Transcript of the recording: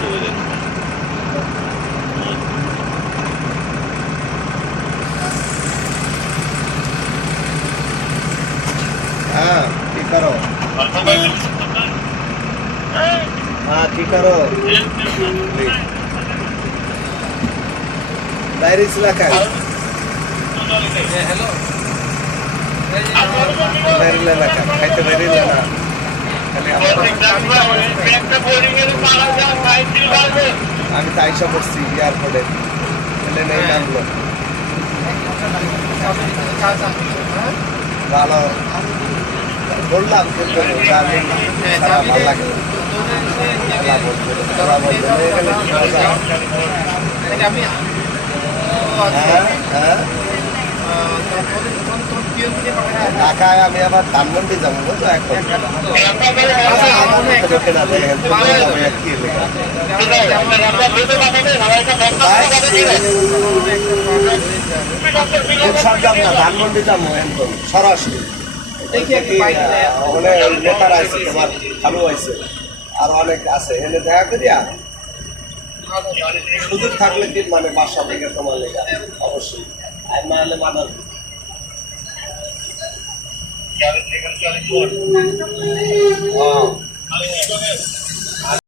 চলে যায় হ্যাঁ কি করো হ্যাঁ কি করো বাইরে এলাকায় বাইরে এলাকা খাইতে বাইরে না আমি তো আইসা পড়ছি এয়ারপোর্টে প্লেনে নামলো ভালো। বললাম কিন্তু আমি ভালো লাগে। কি মজা? হ্যাঁ, হ্যাঁ। ঢাকায় আমি আবার ধানমন্ডি যাব বুঝছ? এখন লোকে না দেখেন, তুমি যাবে আর কি লেখা? গুলশান যাব না ধানমন্ডি যাব একদম সরাসরি। দেখি অনেক নেতারা আছে তোমার ভালো আছে আর অনেক আছে এনে দেখা করিয়া সুযোগ থাকলে কি মানে বাসা থেকে তোমার লেখা? অবশ্যই। আর না হলে মানার হ্যাঁ